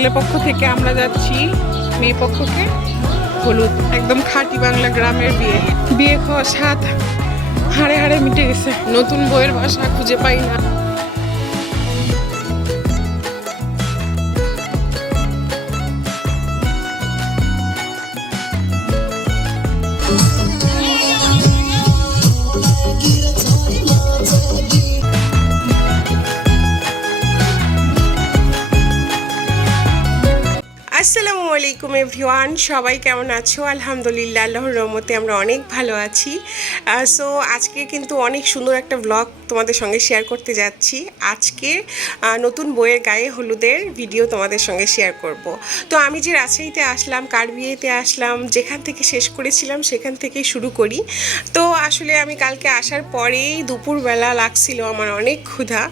ছেলে পক্ষ থেকে আমরা যাচ্ছি মেয়ে পক্ষকে হলুদ। একদম খাঁটি বাংলা গ্রামের বিয়ে। বিয়ে খাওয়ার স্বাদ হাড়ে হাড়ে মিটে গেছে। নতুন বউয়ের বাসা খুঁজে পাই না। আসসালামু আলাইকুম এভরিওয়ান, সবাই কেমন আছো? আলহামদুলিল্লাহ, আল্লাহর রহমতে আমরা অনেক ভালো আছি। সো আজকে কিন্তু অনেক সুন্দর একটা ব্লগ তোমাদের সঙ্গে শেয়ার করতে যাচ্ছি। আজকে নতুন বইয়ের গায়ে হলুদের ভিডিও তোমাদের সঙ্গে শেয়ার করব। তো আমি যে রাজশাহীতে আসলাম, কার বিয়েতে আসলাম, যেখান থেকে শেষ করেছিলাম সেখান থেকেই শুরু করি। তো আসলে আমি কালকে আসার পরেই দুপুরবেলা লাগছিল আমার অনেক ক্ষুধা।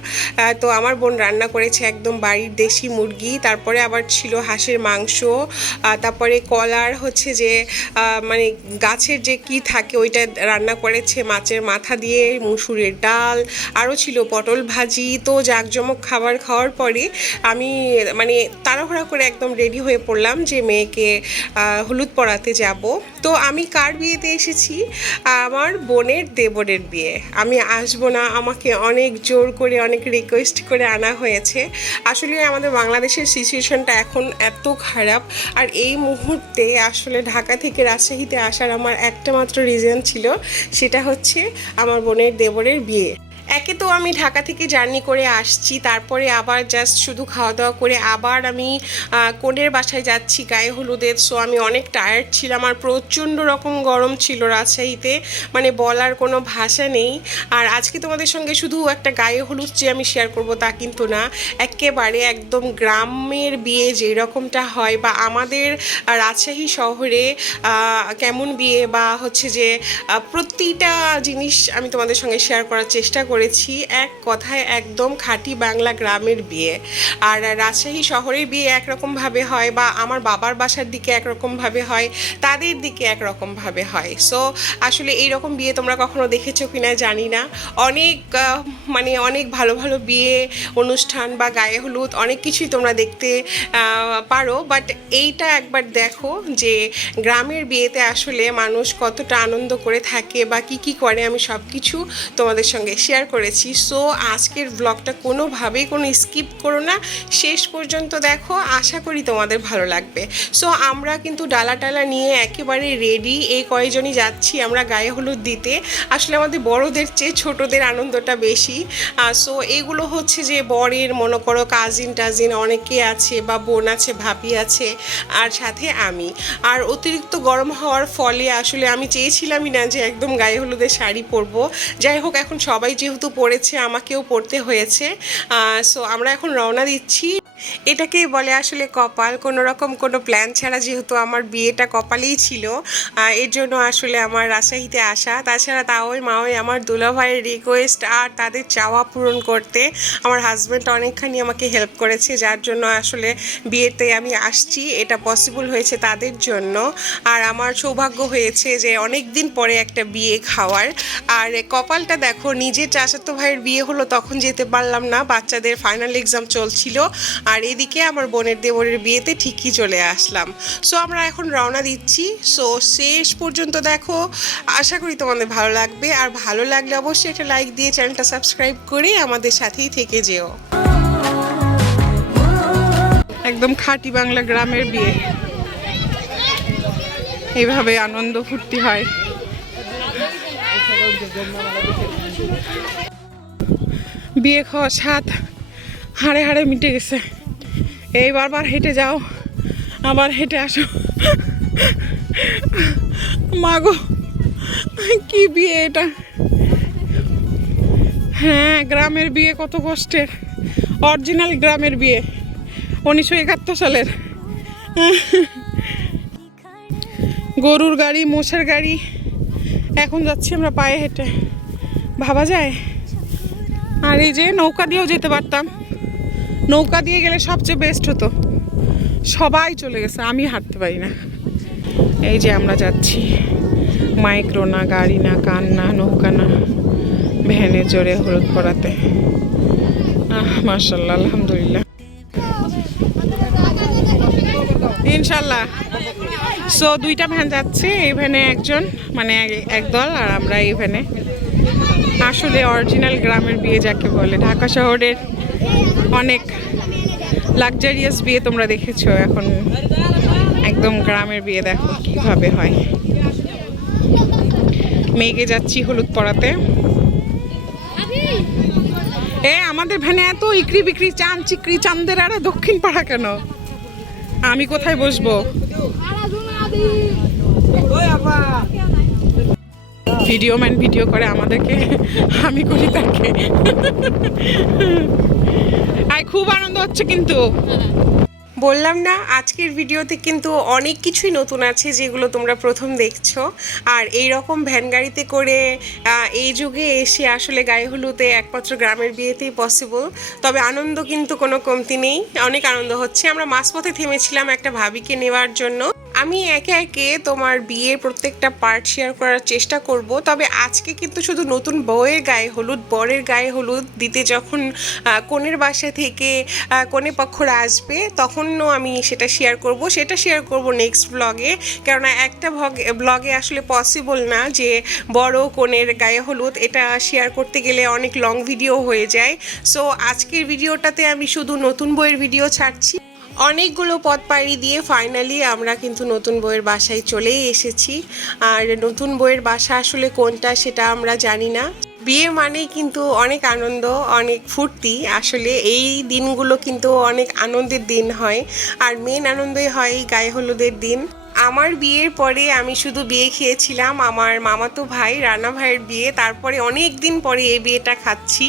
তো আমার বোন রান্না করেছে একদম বাড়ির দেশি মুরগি, তারপরে আবার ছিল হাঁসের মাংস, তারপরে কলার হচ্ছে যে মানে গাছের যে কি থাকে ওইটা রান্না করেছে, মাছের মাথা দিয়ে, মুসুরের ডাল, আরও ছিল পটল ভাজি। তো জাঁকজমক খাবার খাওয়ার পরে আমি মানে তাড়াহুড়া করে একদম রেডি হয়ে পড়লাম যে মেয়েকে হলুদ পরাতে যাব। তো আমি কার বিয়েতে এসেছি? আমার বোনের দেবরের বিয়ে। আমি আসবো না, আমাকে অনেক জোর করে অনেক রিকোয়েস্ট করে আনা হয়েছে। আসলে আমাদের বাংলাদেশের সিচুয়েশনটা এখন এত খারাপ, আর এই মুহূর্তে আসলে ঢাকা থেকে রাজশাহীতে আসার আমার একটা মাত্র রিজন ছিল, সেটা হচ্ছে আমার বোনের দেবরের বিয়ে। একে তো আমি ঢাকা থেকে জার্নি করে আসছি, তারপরে আবার জাস্ট শুধু খাওয়া দাওয়া করে আবার আমি কনের বাসায় যাচ্ছি গায়ে হলুদের। সো আমি অনেক টায়ার্ড ছিলাম, আর প্রচণ্ড রকম গরম ছিল রাজশাহীতে, মানে বলার কোনো ভাষা নেই। আর আজকে তোমাদের সঙ্গে শুধু একটা গায়ে হলুদ যে আমি শেয়ার করব তা কিন্তু না, একেবারে একদম গ্রামের বিয়ে যেই রকমটা হয়, বা আমাদের রাজশাহী শহরে কেমন বিয়ে, বা হচ্ছে যে প্রতিটা জিনিস আমি তোমাদের সঙ্গে শেয়ার করার চেষ্টা করেছি। এক কথায় একদম খাঁটি বাংলা গ্রামের বিয়ে। আর রাজশাহী শহরের বিয়ে একরকমভাবে হয়, বা আমার বাবার বাসার দিকে একরকমভাবে হয়, তাদের দিকে একরকমভাবে হয়। সো আসলে এইরকম বিয়ে তোমরা কখনো দেখেছো কিনা জানি না। অনেক মানে অনেক ভালো ভালো বিয়ে অনুষ্ঠান বা গায়ে হলুদ অনেক কিছুই তোমরা দেখতে পারো, বাট এইটা একবার দেখো যে গ্রামের বিয়েতে আসলে মানুষ কতটা আনন্দ করে থাকে বা কি কি করে, আমি সব কিছু তোমাদের সঙ্গে শেয়ার করেছি। সো আজকের ব্লগটা কোনোভাবেই কোনো স্কিপ করো না, শেষ পর্যন্ত দেখো, আশা করি তোমাদের ভালো লাগবে। সো আমরা কিন্তু ডালা টালা নিয়ে একেবারে রেডি, এই কয়েকজনই যাচ্ছি আমরা গায়ে হলুদ দিতে। আসলে আমাদের বড়দের চেয়ে ছোটদের আনন্দটা বেশি। সো এগুলো হচ্ছে যে বরের মনে করো কাজিন টাজিন অনেকে আছে, বা বোন আছে, ভাবি আছে, আর সাথে আমি। আর অতিরিক্ত গরম হওয়ার ফলে আসলে আমি চেয়েছিলামই না যে একদম গায়ে হলুদের শাড়ি পরবো। যাই হোক, এখন সবাই যেহেতু পরেছে আমাকেও পরতে হয়েছে। সো আমরা এখন রওনা দিচ্ছি। এটাকেই বলে আসলে কপাল, কোনো রকম কোনো প্ল্যান ছাড়া যেহেতু আমার বিয়েটা কপালেই ছিল, এর জন্য আসলে আমার রাজশাহীতে আসা। তাছাড়া তাওই মাওই আমার দুলাভাইয়ের রিকোয়েস্ট আর তাদের চাওয়া পূরণ করতে আমার হাজব্যান্ড অনেকখানি আমাকে হেল্প করেছে, যার জন্য আসলে বিয়েতে আমি আসছি। এটা পসিবল হয়েছে তাদের জন্য, আর আমার সৌভাগ্য হয়েছে যে অনেক দিন পরে একটা বিয়ে খাওয়ার। আর কপালটা দেখো, নিজের চাচাতো ভাইয়ের বিয়ে হলো তখন যেতে পারলাম না, বাচ্চাদের ফাইনাল এক্সাম চলছিল, আর এদিকে আমার বোনের দেবরের বিয়েতে ঠিকই চলে আসলাম। সো আমরা এখন রওনা দিচ্ছি। সো শেষ পর্যন্ত দেখো, আশা করি তোমাদের ভালো লাগবে, আর ভালো লাগলে অবশ্যই একটা লাইক দিয়ে চ্যানেলটা সাবস্ক্রাইব করে আমাদের সাথেই থেকে যেও। একদম খাঁটি বাংলা গ্রামের বিয়ে, এইভাবে আনন্দ ফুর্তি হয়। বিয়ে খাওয়ার স্বাদ হাড়ে হাড়ে মিটে গেছে। এই বারবার হেঁটে যাও, আবার হেঁটে আসো। মাগো, কি বিয়ে এটা! হ্যাঁ, গ্রামের বিয়ে কত কষ্টের। অরিজিনাল গ্রামের বিয়ে, 1971 সালের। গরুর গাড়ি, মোষের গাড়ি, এখন যাচ্ছি আমরা পায়ে হেঁটে, ভাবা যায়। আর এই যে নৌকা দিয়েও যেতে পারতাম, নৌকা দিয়ে গেলে সবচেয়ে বেস্ট হতো। সবাই চলে গেছে, আমি হাঁটতে পারি না। এই যে আমরা যাচ্ছি, মাইক্রো না, গাড়ি না, কান না, নৌকা না, ভ্যানে জোরে হলুদ পরাতে। মাশাআল্লাহ, আলহামদুলিল্লাহ। ইনশাল্লাহ। সো দুইটা ভ্যান যাচ্ছে, এই ভ্যানে একজন মানে এক দল, আর আমরা এই ভ্যানে। আসলে অরিজিনাল গ্রামের বিয়ে যাকে বলে, ঢাকা শহরের অনেক লাক্সারিয়াস বিয়ে তোমরা দেখেছো, এখন একদম গ্রামের বিয়ে দেখো কিভাবে হয়। মেয়েকে যাচ্ছি হলুদ পরাতে। আমাদের ভ্যানে এত ইকরি বিক্রি চান চিকরি চান্দের আর দক্ষিণ পাড়া কেন? আমি কোথায় বসবো? ভিডিও ম্যান ভিডিও করে আমাদেরকে, আমি করি তাকে। আর খুব আনন্দ হচ্ছে কিন্তু। বললাম না, আজকের ভিডিওতে কিন্তু অনেক কিছুই নতুন আছে যেগুলো তোমরা প্রথম দেখছো। আর এই রকম ভ্যান গাড়িতে করে এই যুগে এসে আসলে গায়ে হলুদে একমাত্র গ্রামের বিয়েতেই পসিবল। তবে আনন্দ কিন্তু কোনো কমতি নেই, অনেক আনন্দ হচ্ছে। আমরা মাঝপথে থেমেছিলাম একটা ভাবিকে নেওয়ার জন্য। আমি একে একে তোমার বিয়ের প্রত্যেকটা পার্ট শেয়ার করার চেষ্টা করব। তবে আজকে কিন্তু শুধু নতুন বউয়ের গায়ে হলুদ, বরের গায়ে হলুদ দিতে যখন কনের বাসা থেকে কনে পক্ষরা আসবে তখনও আমি সেটা শেয়ার করব নেক্সট ব্লগে। কেননা একটা ব্লগে আসলে পসিবল না যে বড় কনের গায়ে হলুদ, এটা শেয়ার করতে গেলে অনেক লং ভিডিও হয়ে যায়। সো আজকের ভিডিওটাতে আমি শুধু নতুন বউয়ের ভিডিও ছাড়ছি। অনেকগুলো পথ পাড়ি দিয়ে ফাইনালি আমরা কিন্তু নতুন বউয়ের বাসায় চলেই এসেছি। আর নতুন বউয়ের বাসা আসলে কোনটা সেটা আমরা জানি না। বিয়ে মানেই কিন্তু অনেক আনন্দ, অনেক ফুর্তি। আসলে এই দিনগুলো কিন্তু অনেক আনন্দের দিন হয়, আর মেন আনন্দই হয় এই গায়ে হলুদের দিন। আমার বিয়ের পরে আমি শুধু বিয়ে খেয়েছিলাম আমার মামাতো ভাই রানা ভাইয়ের বিয়ে, তারপরে অনেক দিন পরে এই বিয়েটা খাচ্ছি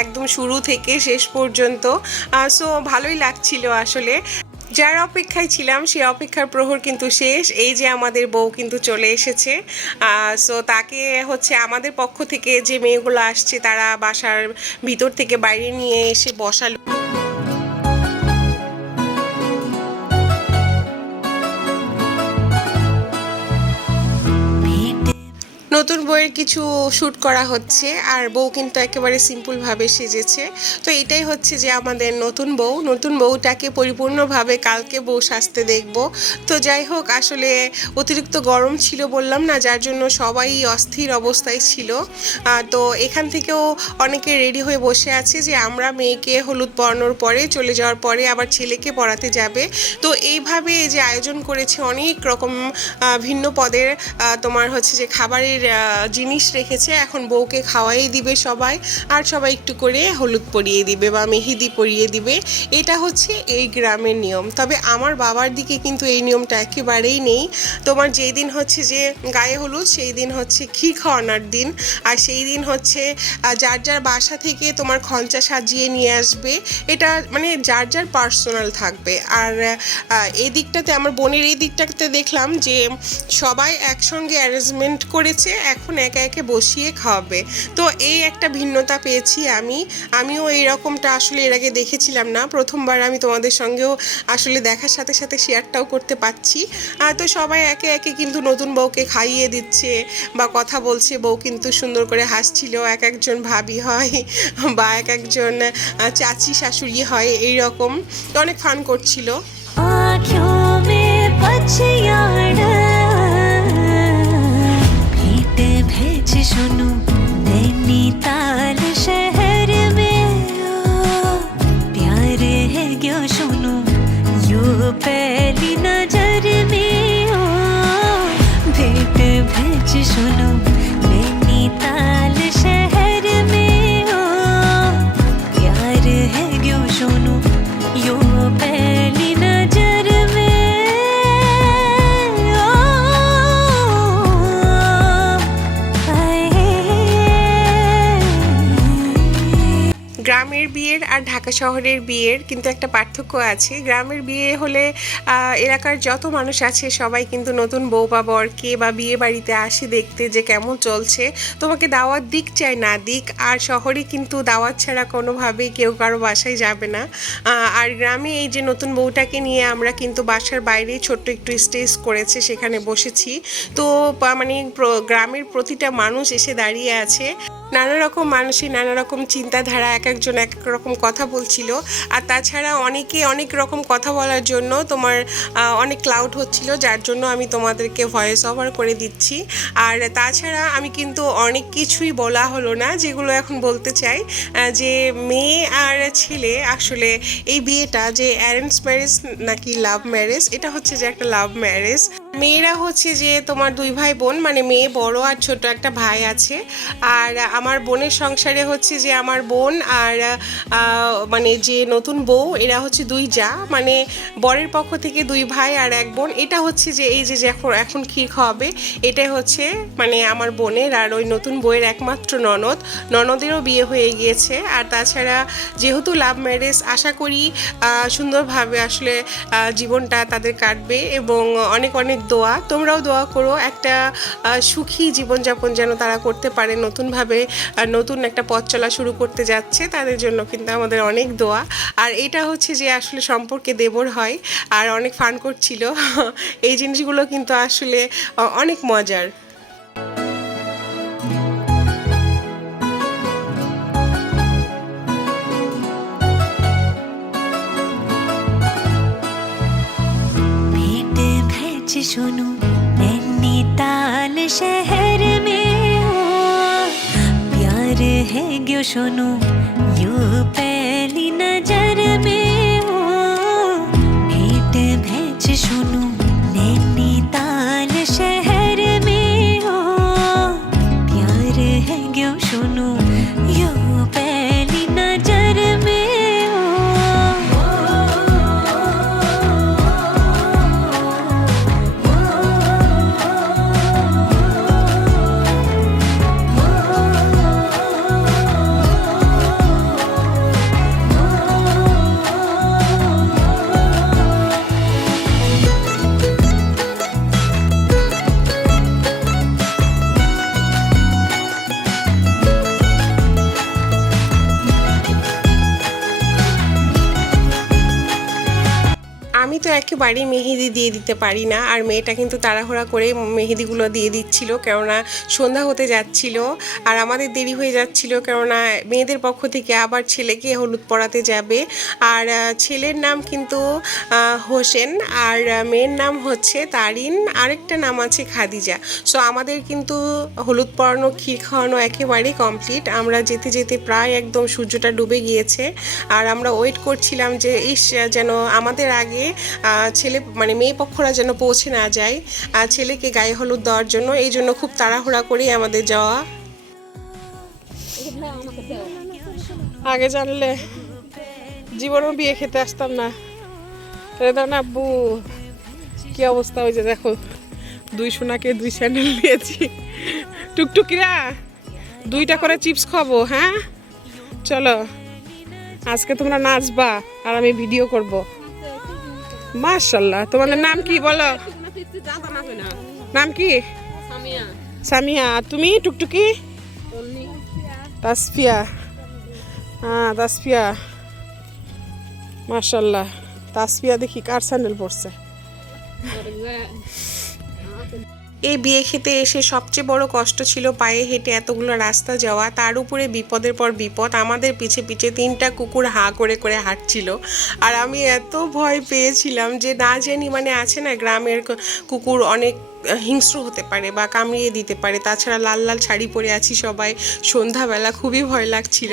একদম শুরু থেকে শেষ পর্যন্ত। সো ভালোই লাগছিল আসলে। যার অপেক্ষায় ছিলাম সেই অপেক্ষার প্রহর কিন্তু শেষ। এই যে আমাদের বউ কিন্তু চলে এসেছে। সো তাকে হচ্ছে আমাদের পক্ষ থেকে যে মেয়েগুলো আসছে তারা বাসার ভিতর থেকে বাইরে নিয়ে এসে বসালো। নতুন বউয়ের কিছু শ্যুট করা হচ্ছে, আর বউ কিন্তু একেবারে সিম্পলভাবে সেজেছে। তো এটাই হচ্ছে যে আমাদের নতুন বউটাকে পরিপূর্ণভাবে কালকে বউ সাজতে দেখব। তো যাই হোক, আসলে অতিরিক্ত গরম ছিল বললাম না, যার জন্য সবাই অস্থির অবস্থায় ছিল। তো এখান থেকেও অনেকে রেডি হয়ে বসে আছে যে আমরা মেয়েকে হলুদ পরানোর পরে চলে যাওয়ার পরে আবার ছেলেকে পরাতে যাবে। তো এইভাবে যে আয়োজন করেছে অনেক রকম ভিন্ন পদের তোমার হচ্ছে যে খাবারের জিনিস রেখেছে। এখন বউকে খাওয়াই দিবে সবাই, আর সবাই একটু করে হলুদ পরিয়ে দিবে বা মেহেদি পরিয়ে দিবে। এটা হচ্ছে এই গ্রামের নিয়ম। তবে আমার বাবার দিকে কিন্তু এই নিয়মটা একেবারেই নেই। তোমার যেই দিন হচ্ছে যে গায়ে হলুদ সেই দিন হচ্ছে ক্ষীর খাওয়ানোর দিন, আর সেই দিন হচ্ছে যার যার বাসা থেকে তোমার খঞ্চা সাজিয়ে নিয়ে আসবে। এটা মানে যার যার পার্সোনাল থাকবে। আর এই দিকটাতে আমার বোনের এই দিকটাতে দেখলাম যে সবাই একসঙ্গে অ্যারেঞ্জমেন্ট করেছে, এখন একে একে বসিয়ে খাওয়াবে। তো এই একটা ভিন্নতা পেয়েছি আমিও এই রকমটা আসলে এর আগে দেখেছিলাম না, প্রথমবার আমি তোমাদের সঙ্গেও আসলে দেখার সাথে সাথে শেয়ারটাও করতে পারছি। তো সবাই একে একে কিন্তু নতুন বউকে খাইয়ে দিচ্ছে বা কথা বলছে। বউ কিন্তু সুন্দর করে হাসছিল, এক একজন ভাবি হয় বা এক একজন চাচি শাশুড়ি হয়, এই রকম অনেক ফান করছিল। सुनो नैनीताल शहर में प्यार है क्यों सुनो यो पहली नजर में भेंट भेज सुनो नैनीताल शहर में प्यार है क्यों सुनो यो पहली नजर में। গ্রামের বিয়ের আর ঢাকা শহরের বিয়ের কিন্তু একটা পার্থক্য আছে। গ্রামের বিয়ে হলে এলাকার যত মানুষ আছে সবাই কিন্তু নতুন বউ বা বরকে বা বিয়ে বাড়িতে আসে দেখতে যে কেমন চলছে, তোমাকে দাওয়াত দিক চাই না দিক। আর শহরে কিন্তু দাওয়াত ছাড়া কোনোভাবেই কেউ কারো বাসায় যাবে না। আর গ্রামে এই যে নতুন বউটাকে নিয়ে আমরা কিন্তু বাসার বাইরে ছোট্ট একটু স্টেজ করেছে, সেখানে বসেছি। তো মানে গ্রামের প্রতিটা মানুষ এসে দাঁড়িয়ে আছে। নানা রকম মানুষের নানা রকম চিন্তাধারা, এক একজন এক এক রকম কথা বলছিল। আর তাছাড়া অনেকে অনেক রকম কথা বলার জন্য তোমার অনেক ক্লাউড হচ্ছিল, যার জন্য আমি তোমাদেরকে ভয়েস ওভার করে দিচ্ছি। আর তাছাড়া আমি কিন্তু অনেক কিছুই বলা হলো না যেগুলো এখন বলতে চাই, যে মেয়ে আর ছেলে আসলে এই বিয়েটা যে অ্যারেঞ্জ ম্যারেজ নাকি লাভ ম্যারেজ, এটা হচ্ছে যে একটা লাভ ম্যারেজ। মেয়েরা হচ্ছে যে তোমার দুই ভাই বোন, মানে মেয়ে বড় আর ছোট একটা ভাই আছে। আর আমার বোনের সংসারে হচ্ছে যে আমার বোন আর মানে যে নতুন বউ, এরা হচ্ছে দুই জা, মানে বরের পক্ষ থেকে দুই ভাই আর এক বোন। এটা হচ্ছে যে এই যে এখন ক্ষীর খাওয়াবে, এটাই হচ্ছে মানে আমার বোনের আর ওই নতুন বউয়ের একমাত্র ননদেরও বিয়ে হয়ে গিয়েছে। আর তাছাড়া যেহেতু লাভ ম্যারেজ, আশা করি সুন্দরভাবে আসলে জীবনটা তাদের কাটবে। এবং অনেক অনেক দোয়া, তোমরাও দোয়া করো একটা সুখী জীবনযাপন যেন তারা করতে পারে। নতুনভাবে নতুন একটা পথ চলা শুরু করতে যাচ্ছে, তাদের জন্য কিন্তু আমাদের অনেক দোয়া। আর এটা হচ্ছে যে আসলে সম্পর্কে দেবর হয়, আর অনেক ফান করছিল। এই জিনিসগুলো কিন্তু আসলে অনেক মজার। सुनो नैनीताल शहर में हो, प्यार है क्यों सुनो यू पहली नजर में हो। भेंट भेज सुनो नैनीताल शहर में हो, प्यार है क्यों सुनो यू पहली नजर में हो। আমি তো একেবারেই মেহেদি দিয়ে দিতে পারি না, আর মেয়েটা কিন্তু তাড়াহুড়া করে মেহেদিগুলো দিয়ে দিচ্ছিল, কেননা সন্ধ্যা হতে যাচ্ছিল আর আমাদের দেরি হয়ে যাচ্ছিল, কেননা মেয়েদের পক্ষ থেকে আবার ছেলেকে হলুদ পরাতে যাবে। আর ছেলের নাম কিন্তু হোসেন, আর মেয়ের নাম হচ্ছে তারিন, আরেকটা নাম আছে খাদিজা। সো আমাদের কিন্তু হলুদ পরানো, ক্ষীর খাওয়ানো একেবারেই কমপ্লিট। আমরা যেতে যেতে প্রায় একদম সূর্যটা ডুবে গিয়েছে, আর আমরা ওয়েট করছিলাম যে যেন আমাদের আগে ছেলে মানে মেয়ে পক্ষরা যেন পৌঁছে না যায় ছেলেকে গায়ে হলুদ দেওয়ার জন্য। এই জন্য খুব তাড়াহুড়া করেই আমাদের যাওয়া। আগে জানলে জীবনও বিয়ে খেতে আসতাম না। না আব্বু, কি অবস্থা হয়েছে দেখো, দুই সোনাকে দুই স্যান্ডেল নিয়েছি। টুকটুকিরা 2টা করে চিপস খাবো। হ্যাঁ চলো, আজকে তোমরা নাচবা আর আমি ভিডিও করব। মাশাআল্লাহ, তোমাদের নাম কি বলো? নাম কি? সামিয়া। তুমি টুকটুকি? তাসফিয়া। হ্যাঁ তাসফিয়া, মাশাআল্লাহ। তাসফিয়া দেখি কার স্যান্ডেল পরছে। এই বিয়ে খেতে এসে সবচেয়ে বড় কষ্ট ছিল পায়ে হেঁটে এতগুলো রাস্তা যাওয়া, তার উপরে বিপদের পর বিপদ। আমাদের পিছে পিছে 3টা কুকুর হাঁ করে করে হাঁটছিল, আর আমি এত ভয় পেয়েছিলাম যে না জানি, মানে আছে না গ্রামের কুকুর অনেক হিংস্র হতে পারে বা কামড়িয়ে দিতে পারে। তাছাড়া লাল লাল শাড়ি পরে আছি সবাই, সন্ধ্যাবেলা খুবই ভয় লাগছিল।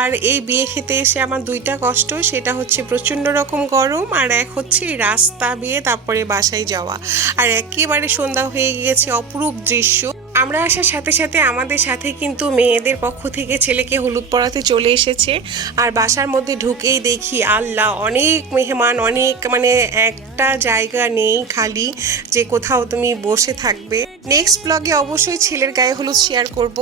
আর এই বিয়ে খেতে এসে আমার 2টা কষ্ট, সেটা হচ্ছে প্রচণ্ড রকম গরম, আর এক হচ্ছে এই রাস্তা বেয়ে তারপরে বাসায় যাওয়া। আর একেবারে সন্ধ্যা হয়ে গিয়েছে, অপরূপ দৃশ্য। আমরা আসার সাথে সাথে আমাদের সাথে কিন্তু মেয়েদের পক্ষ থেকে ছেলেকে হলুদ পরাতে চলে এসেছে। আর বাসার মধ্যে ঢুকেই দেখি আল্লাহ, অনেক মেহমান, অনেক মানে একটা জায়গা নেই খালি যে কোথাও তুমি বসে থাকবে। নেক্সট ব্লগে অবশ্যই ছেলের গায়ে হলুদ শেয়ার করব।